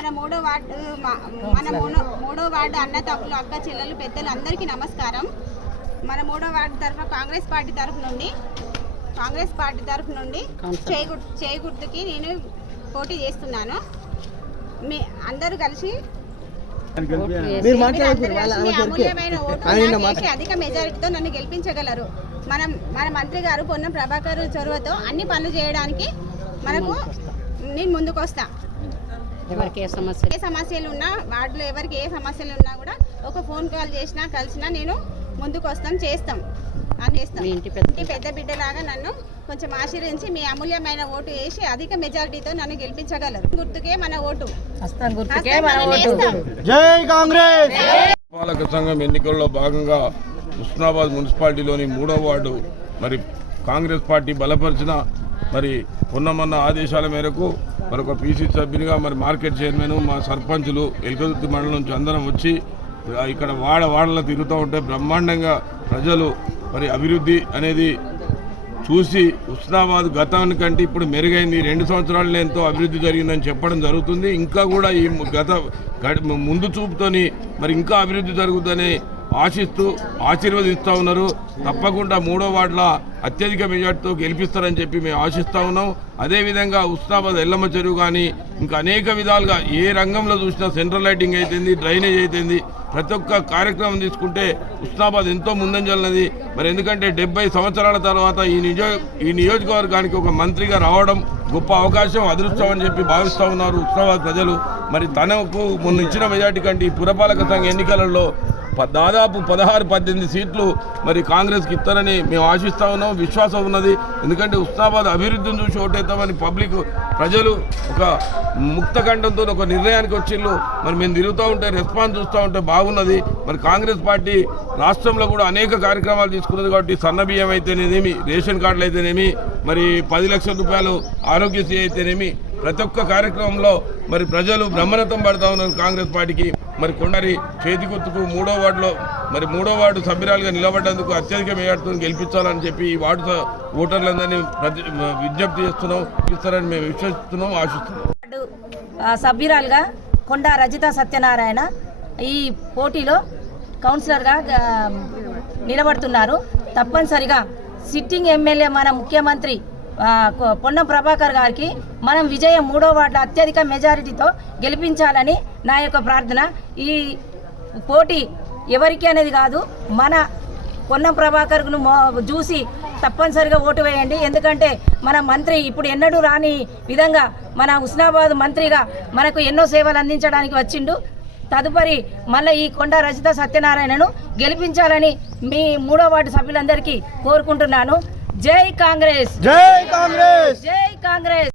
మన మూడో వార్డు అన్న తమ్ములు అక్క చెల్లెలు పెద్దలు అందరికీ నమస్కారం. మన మూడో వార్డు తరఫున కాంగ్రెస్ పార్టీ తరఫు నుండి చేయి గుర్తుకి నేను పోటీ చేస్తున్నాను. మీ అందరూ కలిసి అమూల్యమైన ఓటు అధిక మెజారిటీతో నన్ను గెలిపించగలరు. మన మంత్రి గారు పొన్నం ప్రభాకర్ చొరవతో అన్ని పనులు చేయడానికి నేను ముందుకు వస్తా. ఏ సమస్యలు ఉన్నా వార్డులో ఎవరికి ఏ సమస్యలు ఉన్నా కూడా ఒక ఫోన్ కాల్ చేసినా కలిసినా నేను ముందుకు చేస్తాం. ఇంటి పెద్ద బిడ్డలాగా నన్ను కొంచెం ఆశీర్వదించి మీ అమూల్యమైన ఓటు వేసి అధిక మెజారిటీతో నన్ను గెలిపించగలరు. గుర్తుకే మన ఓటు. జై కాంగ్రెస్. పాలక సంఘం ఎన్నికల్లో భాగంగా హుస్నాబాద్ మున్సిపాలిటీలోని 3వ వార్డు మరి కాంగ్రెస్ పార్టీ బలపరిచిన మరి మొన్న ఆదేశాల మేరకు మరొక పీసీ సభ్యునిగా మరి మార్కెట్ చైర్మన్ మా సర్పంచులు ఎల్కదుర్తి మండలం నుంచి అందరం వచ్చి ఇక్కడ వాడలో తిరుగుతూ ఉంటే బ్రహ్మాండంగా ప్రజలు మరి అభివృద్ధి అనేది చూసి హుస్నాబాద్ గతానికంటే ఇప్పుడు మెరుగైంది. 2 సంవత్సరాల్లో ఎంతో అభివృద్ధి జరిగిందని చెప్పడం జరుగుతుంది. ఇంకా కూడా ఈ ముందు చూపుతోని మరి ఇంకా అభివృద్ధి జరుగుతుందని ఆశీర్వదిస్తూ ఉన్నారు. తప్పకుండా 3వ వార్డులో అత్యధిక మెజార్టీతో గెలిపిస్తారని చెప్పి మేము ఆశిస్తూ ఉన్నాం. అదేవిధంగా హుస్నాబాద్ ఎల్లమ్మ చెరువు కానీ ఇంకా అనేక విధాలుగా ఏ రంగంలో చూసినా సెంట్రల్ లైటింగ్ అయితేంది, డ్రైనేజ్ అయితేంది, ప్రతి ఒక్క కార్యక్రమం తీసుకుంటే హుస్నాబాద్ ఎంతో ముందంజలన్నది. మరి ఎందుకంటే 70 సంవత్సరాల తర్వాత ఈ నియోజకవర్గానికి ఒక మంత్రిగా రావడం గొప్ప అవకాశం, అదృష్టం అని చెప్పి భావిస్తూ ఉన్నారు హుస్నాబాద్ ప్రజలు. మరి తనకు మొన్న ఇచ్చిన మెజార్టీ కంటే ఈ పురపాలక సంఘ ఎన్నికలలో దాదాపు 16-18 సీట్లు మరి కాంగ్రెస్కి ఇస్తారని మేము ఆశిస్తూ ఉన్నాం. విశ్వాసం ఉన్నది. ఎందుకంటే హుస్నాబాద్ అభివృద్ధిని చూసి ఓటేద్దామని ప్రజలు ఒక ముక్తకంఠంతో ఒక నిర్ణయానికి వచ్చిళ్ళు. మరి మేము తిరుగుతూ ఉంటే రెస్పాన్స్ చూస్తూ ఉంటే బాగున్నది. మరి కాంగ్రెస్ పార్టీ రాష్ట్రంలో కూడా అనేక కార్యక్రమాలు తీసుకున్నది కాబట్టి సన్నబియ్యం అయితేనేమి, రేషన్ కార్డులు అయితేనేమి, మరి 10 లక్షల రూపాయలు ఆరోగ్యశ్రీ అయితేనేమి, ప్రతి ఒక్క కార్యక్రమంలో మరి ప్రజలు బ్రహ్మరథం పడుతూ ఉన్నారు కాంగ్రెస్ పార్టీకి. మరి కొండరి చేతి గుర్తుకు 3వ వార్డులో మరి 3వ వార్డు సభ్యురాలుగా నిలబడ్డందుకు అత్యధిక మెజార్టీతో గెలిపించాలని చెప్పి ఈ వార్డు ఓటర్లందరినీ విజ్ఞప్తి చేస్తున్నాం. ఇస్తారని మేము విశ్వసిస్తున్నాం, ఆశిస్తున్నాం. సభ్యురాలుగా కొండ రజిత సత్యనారాయణ ఈ పోటీలో కౌన్సిలర్గా నిలబడుతున్నారు. తప్పనిసరిగా సిట్టింగ్ ఎమ్మెల్యే మన ముఖ్యమంత్రి పొన్నం ప్రభాకర్ గారికి మనం విజయం 3వ వార్డు అత్యధిక మెజారిటీతో గెలిపించాలని నా యొక్క ప్రార్థన. ఈ పోటీ ఎవరికి అనేది కాదు, మన పొన్నం ప్రభాకర్ను చూసి తప్పనిసరిగా ఓటు వేయండి. ఎందుకంటే మన మంత్రి ఇప్పుడు ఎన్నడూ రాని విధంగా మన హుస్నాబాద్ మంత్రిగా మనకు ఎన్నో సేవలు అందించడానికి వచ్చిండు. తదుపరి మళ్ళీ ఈ కొండ రజిత సత్యనారాయణను గెలిపించాలని మీ 3వ వార్డు సభ్యులందరికీ కోరుకుంటున్నాను. జై కాంగ్రెస్. జై కాంగ్రెస్. జై కాంగ్రెస్.